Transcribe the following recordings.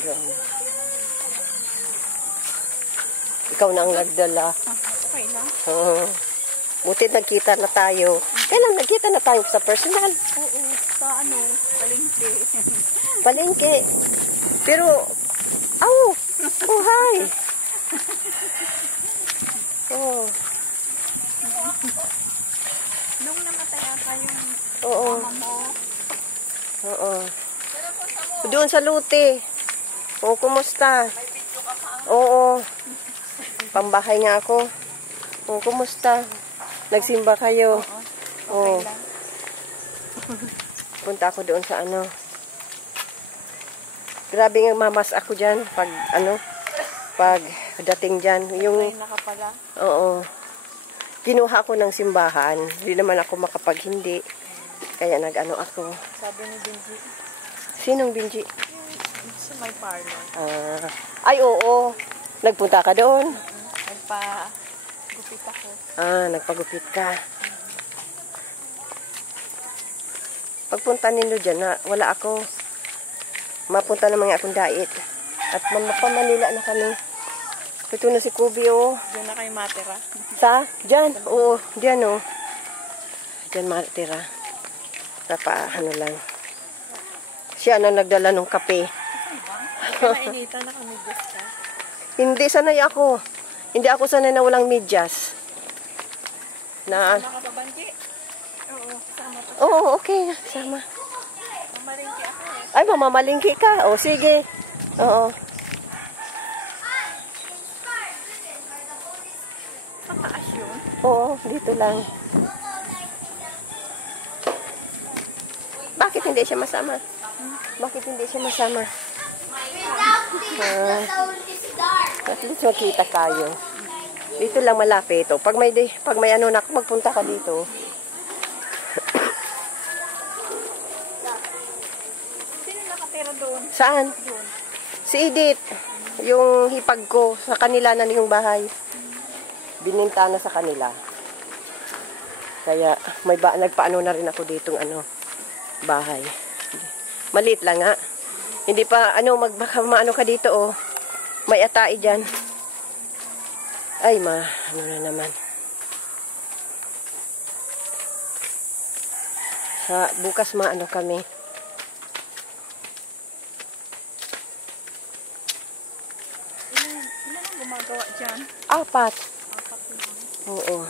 Yan. Ikaw na ang nagdala. Okay lang. Buti nagkita na tayo. Kailan nagkita na tayo sa personal? Oo, sa palengke. Palengke. Pero, oh hi. Oh. Nung namatay ata yung mama mo. Oo. Doon sa Lute. Oh, kumusta? May video ka pa. Oo. Pambahay nga ako. Oh, kumusta? Nagsimba kayo? Oo. Okay lang. Punta ako doon sa Grabe nga mamas ako dyan pag dating dyan. Yung Nakapala. Oo. Kinuha ko ng simbahan. Hindi naman ako makapaghindi. Kaya ako. Sabi ni Benji. Sinong Benji? Sa my parlor. Ay, oo. Nagpunta ka doon? Nagpa-gupit ako. Nagpagupit ka. Pagpunta nilo dyan, wala ako. Mapunta naman akong dait. At Manila na kami. Ito na si Kubi, oh. Diyan na kayo matira. Diyan? Oo, diyan, oh. Diyan matira. Lang. Siya na nagdala ng kape. Nainitan na kami gusto. Hindi, sanay ako. Hindi ako sanay na walang medyas. Sama ka pa, Banji? Oo, sama pa. Oo, okay. Sama. Mamalingki ako eh. Ay, mamamalingki ka. O, sige. Oo. Pataas yun? Oo, dito lang. Bakit hindi siya masama? Bakit hindi siya masama? At least makita tayo. Dito lang malapit ito. Pag may magpunta ka dito. Sino nakatira doon? Saan? Doon. Si Edith. Yung hipag ko. Sa kanila na yung bahay. Bininta na sa kanila. Kaya nagpaano na rin ako ditong bahay. Maliit lang nga. Hindi pa maano ka dito, oh. May atai dyan. Ay, na naman. Bukas kami. Ilan ang gumagawa dyan? 4. 4 lang. Oo.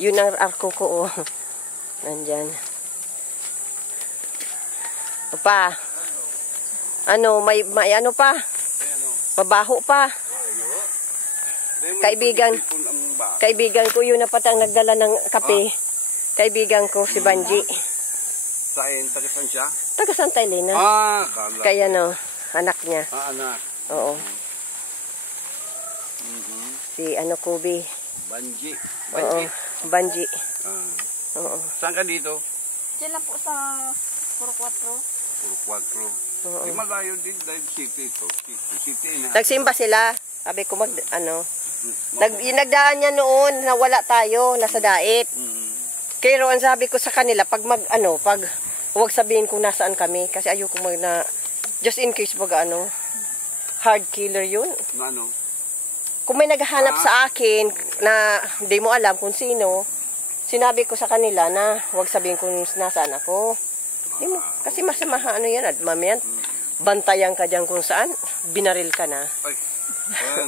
Yun ang arko ko, oh. Nandyan. Pa. May pa? Mabaho pa. Kaibigan ko yun na patang nagdala ng kape. Kaibigan ko si Banji. Saan? Taga-san siya? Taga Santa Elena. Kala. Kaya anak niya. Anak. Oo. Si Kubi. Banji. Oo. Banji. Oo. Saan ka dito? Diyan lang po sa 4-4. 4-4. Di malayo din dahil city ito. City na. Nagsimba sila. Sabi ko nagdaan niya noon na wala tayo, nasa dait. Kaya roon sabi ko sa kanila pag huwag sabihin kung nasaan kami kasi ayoko just in case hard killer yun. Kung may naghahanap sa akin na hindi mo alam kung sino, sinabi ko sa kanila na huwag sabihin kung nasaan ako. Kasi masamaha yan at mamiyan. Bantayan ka dyan kung saan, binaril ka na. Ay,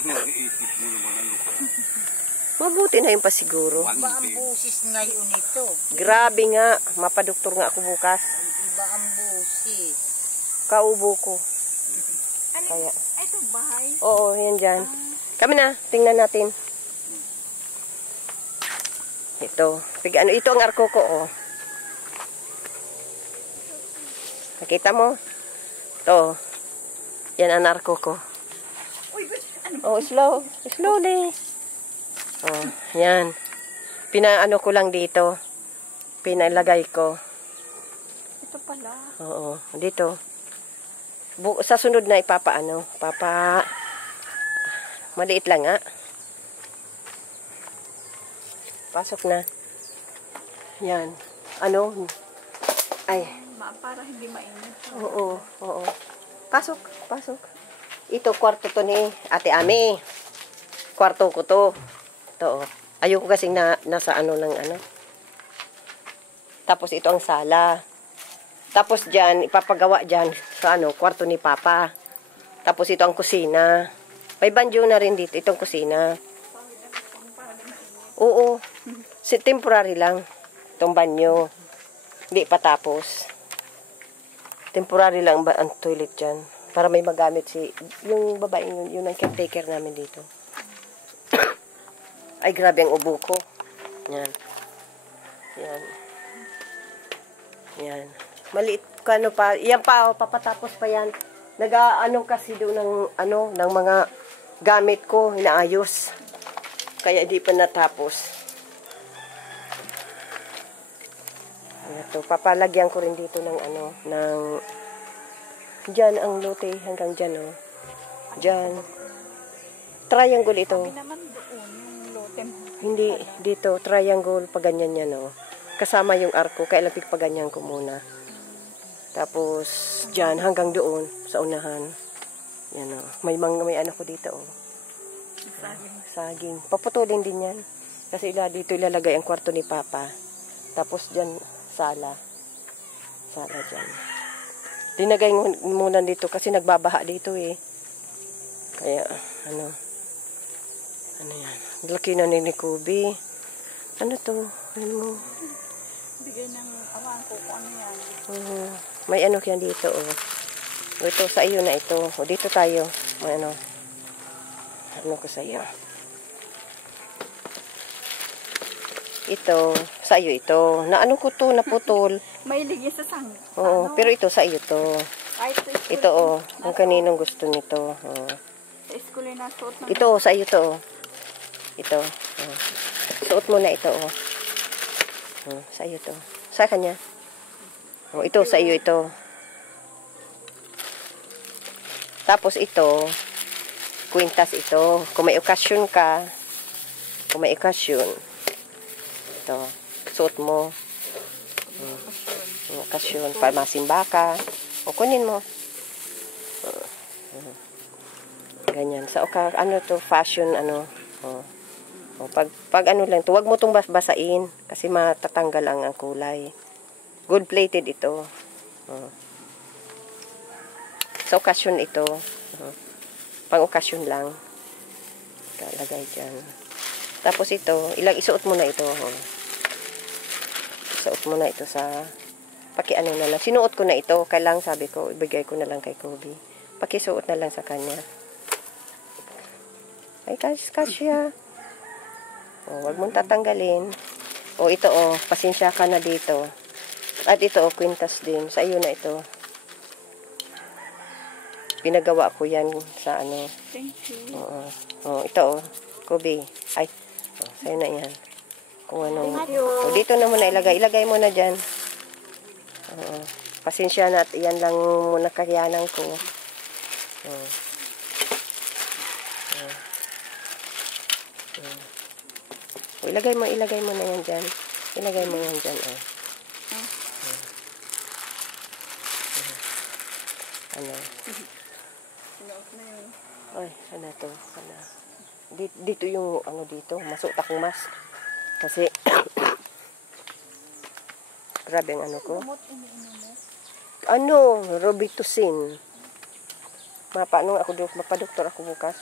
mag-iisip mo naman Mabuti na yun pa siguro. Iba ang busis ngayon ito. Grabe nga, mapadoktor nga ako bukas. Iba ang busis. Kaubo ko. Kaya. Ito bahay? Oo, yan dyan. Kami na, tingnan natin. Ito. Ito ang arko ko, oh. Nakita mo? Ito. Yan ang arko ko. Oh, slowly. Oh, yan. Pinaano ko lang dito. Pinalagay ko. Ito pala. Oo, dito. Sa sunod na maliit lang nga. Pasok na. Yan. Ano? Ay. Para hindi mainit. Oo. Oo. Pasok. Pasok. Ito, kwarto to ni Ate Ami. Kwarto ko to. Ito. Ayoko kasing nasa ano ng ano. Tapos ito ang sala. Tapos dyan, ipapagawa dyan sa ano, kwarto ni Papa. Tapos ito ang kusina. May banyo na rin dito. Itong kusina. Oo. Temporary lang. Itong banyo. Hindi pa tapos. Temporary lang ang toilet dyan. Para may magamit yung babae yun ang caretaker namin dito. Ay, grabe ang ubo ko. Yan. Yan. Yan. Maliit ka, ano pa. Yan pa, oh, papatapos pa yan. Nag-ano kasi doon ng, ano, ng mga gamit ko, inaayos. Kaya hindi pa natapos. Ito, papalagyan ko rin dito ng ano, ng, dyan ang lote, hanggang dyan, oh. Dyan. Triangle ito. Sabi naman doon, yung lote mo. Hindi, dito, triangle, pa ganyan yan, oh. Kasama yung arko, kaya lapig pa ganyan ko muna. Tapos, dyan, hanggang doon, sa unahan. Yan, oh. May ano ko dito, oh. Saging. Paputulin din yan. Kasi dito ilalagay ang kwarto ni Papa. Tapos dyan, sala. Sala dyan. Dinagay muna dito kasi nagbabaha dito eh. Kaya, ano yan. Laki na ni Kobe. Ano to? Ano mo? Bigay ng awan ko kung ano yan. May ano yan dito, oh. Ito, sa iyo na ito. O, dito tayo. May ano. Ano ko sa iyo? Ito, sa iyo ito. Naano ko to, naputol. May ligi sa sang. Oo, ano? pero ito sa iyo to. Kahit sa school. Ito, oh. Ang kaninong gusto nito. Oh. Sa school ay nasuot ng... Ito, sa iyo to, oh. Ito. Oh. Suot mo na ito, oh. Oh, sa iyo to. Sa kanya. Oh, ito, sa iyo ito. Tapos ito, kwintas ito. Kung may okasyon ka, ito, suot mo. Okasyon, para masimba ka. O, kunin mo. Ganyan. Sa ano to, fashion, ano. O, pag ano lang to, wag mo itong basain. Kasi matatanggal ang kulay. Gold plated ito. Sa okasyon ito. Pang okasyon lang. Lagay dyan. Tapos ito, isuot mo na ito. Isuot mo na ito sa, pakiano na lang. Sinuot ko na ito. Kailang sabi ko, ibigay ko na lang kay Kobe. Pakisuot na lang sa kanya. Ay, kasya. O, wag mong tatanggalin. O, ito, o, pasensya ka na dito. At ito, o, kwintas din. Sa iyo na ito. Pinagawa ko yan sa ano. Thank you. Oo. O, ito, o, Kobe. Ay, o, sa'yo na yan. Kung anong, o, dito na muna ilagay. Ilagay mo na dyan. Oo. Pasensya na at yan lang muna kakayanan ko. Oo. O, ilagay mo na yan dyan. Ilagay mo yan dyan, o. Ano? Ay, ano to? Ano? Dito yung, ano dito, masuot akong mask. Kasi, grabe ang ano ko. Ano? Robitussin. Paano ako, mapadoktor ako bukas.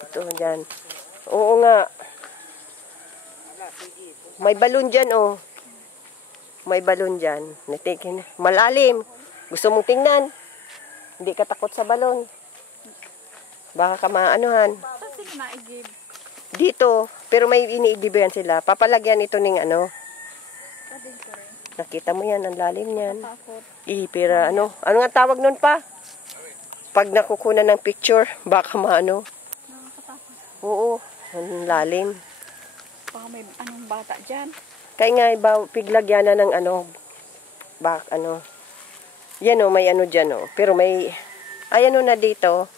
Ito, dyan. Oo nga. May balon dyan, oh. May balon dyan. Malalim. Gusto mong tingnan? Hindi ka takot sa balon. Baka ka maanuhan. Saan sila naigib? Dito. Pero may iniigibayan sila. Papalagyan ito ng ano. Kadin ko rin. Nakita mo yan. Ang lalim yan. Takot. Pero ano. Ano nga tawag nun pa? Pag nakukunan ng picture, baka maano. Nakakatakot. Oo. Ang lalim. Baka may anong bata dyan. Kaya nga, piglagyan na ng ano. Ano. Yan o, may ano dyan o. Pero may, ay ano na dito.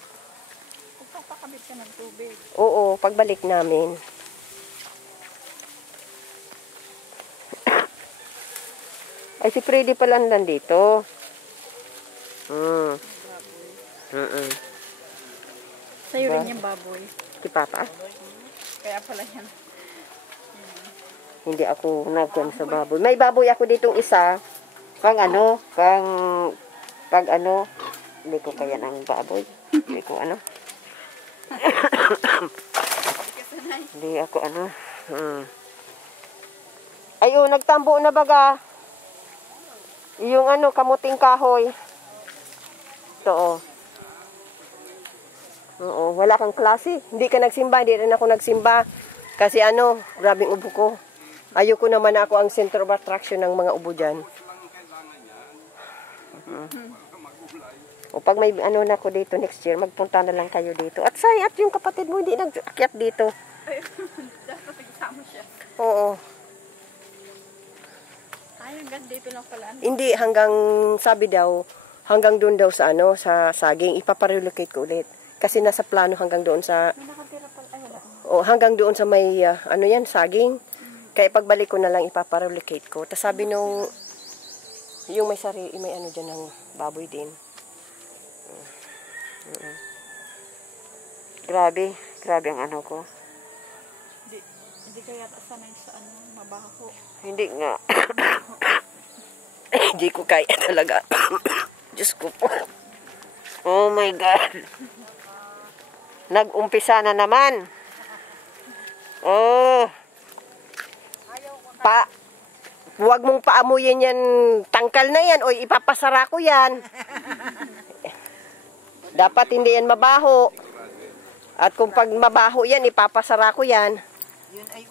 Magpapakabit ka ng tubig. Oo, pagbalik namin. Ay, si Freddy pala nandito. Sa'yo Diba? rin yung baboy. Si Papa? Kaya pala yan. Hindi ako nagyan sa baboy. May baboy ako ditong isa. Pag ano, hindi ko kaya ng baboy. Hindi ko ano. Hindi ako ano. Ay, nagtambo na baga. Yung ano, kamuting kahoy. Ito, oh. Oo, wala kang klase. Hindi ka nagsimba, hindi rin ako nagsimba. Kasi ano, grabing ubo ko. Ayoko naman ako ang center of attraction ng mga ubo dyan. O pag may ano na ako dito next year, magpunta na lang kayo dito. At yung kapatid mo hindi nag-akyat dito. Dapat nagsama siya. Oo. Ay, hanggang dito lang pala. Hindi, sabi daw, hanggang doon daw sa ano, sa saging, ipaparelocate ko ulit. Kasi nasa plano hanggang doon sa, May nakatira pala. Ay, wala. o hanggang doon sa may, ano yan, saging. Kaya pagbalik ko na lang ipaparelocate ko. Tapos sabi nung, yung may may ano dyan ng baboy din. Grabe ang ano ko. Hindi kaya sanay sa ano, mabaho. Hindi nga. Hindi ko kaya talaga. Diyos ko po. Oh my God. Nag-umpisa na naman. Oh. Huwag mong paamuyin yan. Tangkal na yan. O ipapasara ko yan. Dapat hindi yan mabaho. At kung pag mabaho yan, ipapasara ko yan. Yun ay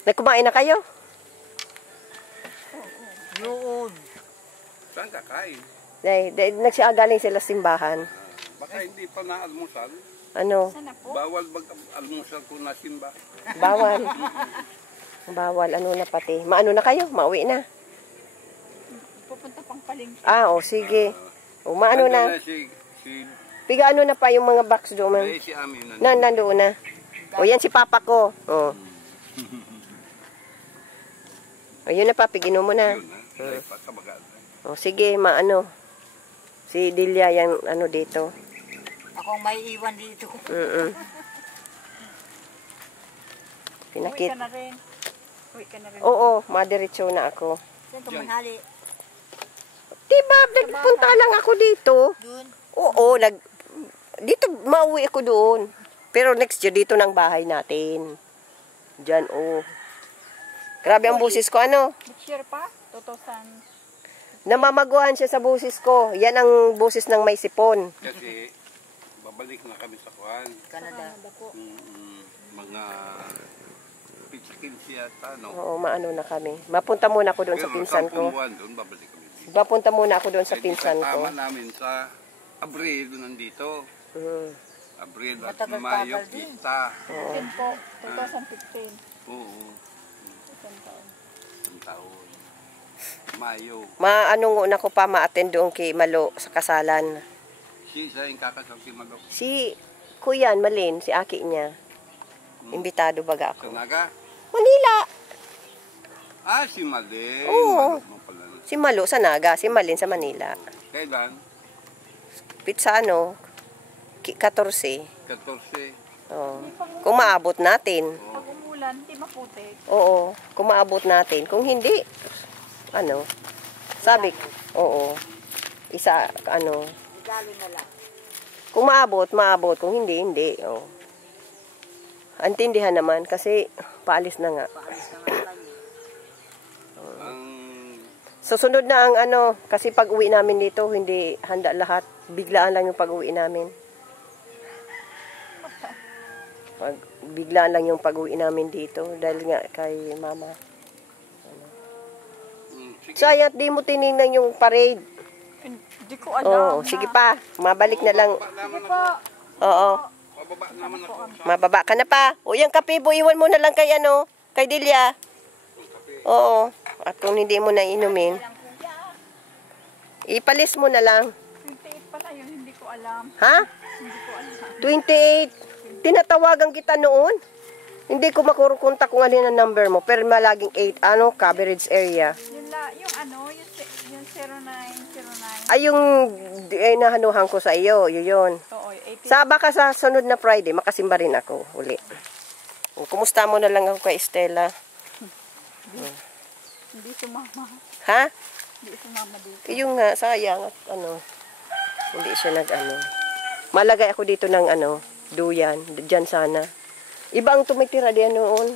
Nagkumain na kayo? yun. Saan kakain? Nagsiagaling sila simbahan. Baka hindi pa na-almusal. Ano? Sana po? Bawal mag-almusal kung nasimba. Bawal. Bawal. Ano na pati. Maano na kayo? Mauwi na. Pupunta pang palengke. Sige. O, maano na. Si Piga ano na pa yung mga box doon. si Amin Nandoon na. O, yan si Papa ko. O. O, yun na pa. Pigino mo na. Yun na. Kabagal. O, sige. Maano. Si Delia yung ano dito. Akong may iwan dito. Uwi Pinakit. ka na rin. Uwi ka na rin. Oo. Madiretso na ako. Saan ka manghali? Diba? Nagpunta lang ako dito. Doon. Oo. Dito. Mauwi ako doon. Pero next year dito ng bahay natin. Diyan, oh. Grabe ang busis ko, ano? Next year pa? 2000. Namamaguhan siya sa busis ko. Yan ang busis ng may sipon. Kasi babalik na kami sa Kuan. Canada. po. Mga pitchikin siya, no? Oo, maano na kami. Mapunta muna ako doon sa pinsan ko. Buwan doon, babalik kami. Mapunta muna ako doon sa pinsan ko. Tama namin sa Abril nandito. Abril at Matagal-tagal Mayo, din. kita. 15 po. 2015. Oo, Isang taon. isang taon. Mayo. Maano na ko pa ma-attend doon kay Malo sa kasalan. Siya yung kakasal si Malo. Si Kuyan Malin, si aki niya. Imbitado baga Sa ako. Naga? Manila. Si Malin. Oo. Malok mo pala. Si Malo sa Naga, si Malin sa Manila. Kailan? Pizza ano, 14. 14. Oo. Kung maabot natin. Pag umulan, hindi maputik. Oo. Kung maabot natin. Kung hindi, ano, sabi, oo. Isa, ano, Regalo na lang. kung maabot, maabot. Kung hindi, hindi. Oo. Antindihan naman kasi paalis na nga. Paalis naman tayo. Ang Susunod na ang ano, kasi pag uwi namin dito, hindi handa lahat. Biglaan lang yung pag uwi namin. Biglaan lang yung pag uwi namin dito dahil nga kay mama. sige. Sayang, di mo tinignan yung parade. Hindi ko alam. Oo, sige pa. Mabalik na lang. Sige po. Oo. Pababa naman ako. Mababa ka na pa. O yung kape, iwan mo na lang kay ano, kay Delia. Oo. At kung hindi mo na inumin, ipalis mo na lang. 28 pala yun, hindi ko alam. Ha? Hindi ko alam. 28. Tinatawagan kita noon. Hindi ko makurukontak kung alin ang number mo. Pero malaging 8, ano, coverage area. yung ano, yung 0909. Ay, yung nahanuhan ko sa iyo, yun. Oo, 80. Baka sa sunod na Friday, makasimba rin ako uli. Kumusta mo na lang ako kay Estela? Hindi sumama. Ha? Hindi sumama dito. Yung nga, sayang at hindi siya Malagay ako dito ng duyan, dyan sana. Iba ang tumitira diyan noon.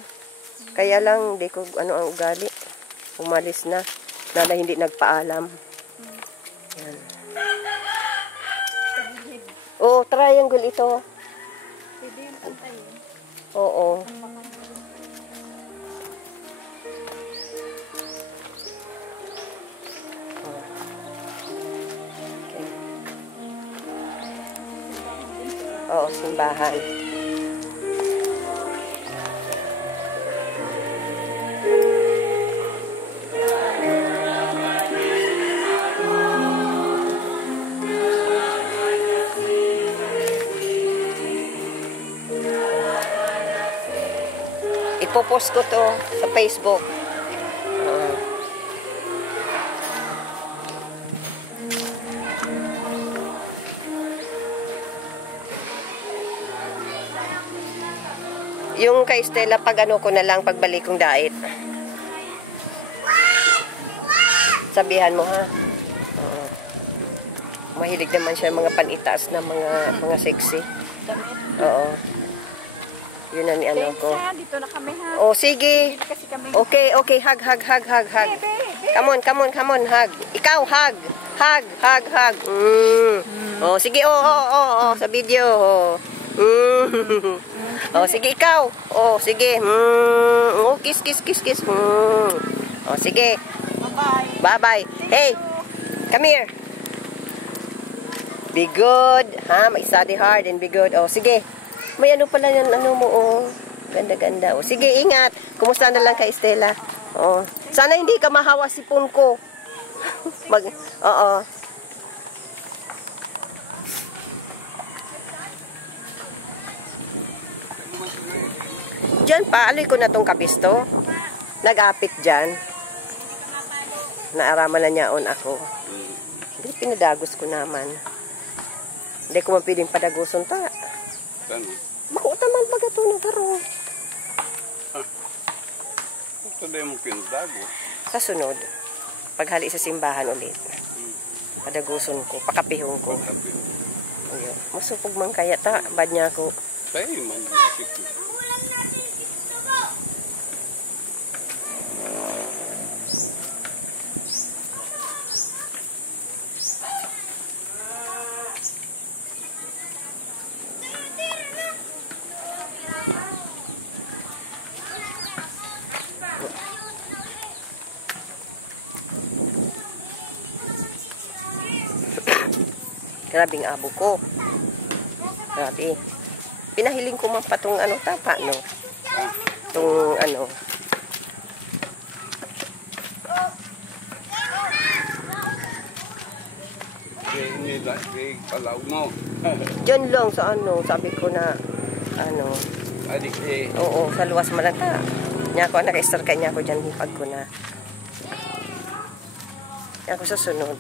Kaya lang, di ko ang ugali. Umalis na. Nala hindi nagpaalam. Yan. Oh, triangle ito. Pwede yung pantayin. Oo. Oo, simbahan. Ipopost ko to sa Facebook. Yung kay Stella, pag ko na lang, pagbalik kong diet. Sabihan mo, ha? Oo. Mahilig naman siya mga panitaas na mga sexy. Damit. Oo. Yun na ni ko. Dito na kami, ha? Oh, sige. Dito kasi kami. Okay. Hug. Come on, hug. Ikaw, hug. Hug. Oh, sige, sa video. Oh, sige ikaw. Oh, sige. Oh, kiss. Oh, sige. Bye-bye. Hey, come here. Be good. Ha, mag-study hard and be good. Oh, sige. May pala yan, mo, oh. Ganda. Oh, sige, ingat. Kumusta na lang kay Stella? Oh. Sana hindi ka mahawa si Punko. Oo. Diyan pa, aloy ko na tong kabisto. Nag-apit dyan. Naaraman na niyaon ako. Hindi, pinadagos ko naman. Hindi ko mapiling padagoson ta. Saan? Makuta man pagato ng tarong. Ito na yung pinadago. Sa sunod, paghali sa simbahan ulit. Padagoson ko, pakapihong ko. Ayun. Masupog man kaya ta, bad niya ako. Sa'yo yung mag-isip ko. Grabing abo ko. Grabe. Pinahiling ko man pa itong tapa, no? Itong Palaw mo. Diyan lang sa sabi ko na, Adik eh. oo, sa luwas malata. Niya ko, naka-istarka niya ko dyan, hipag ko na. Yan ko sa sunod.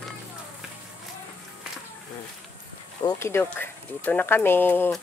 Okidok, dito na kami.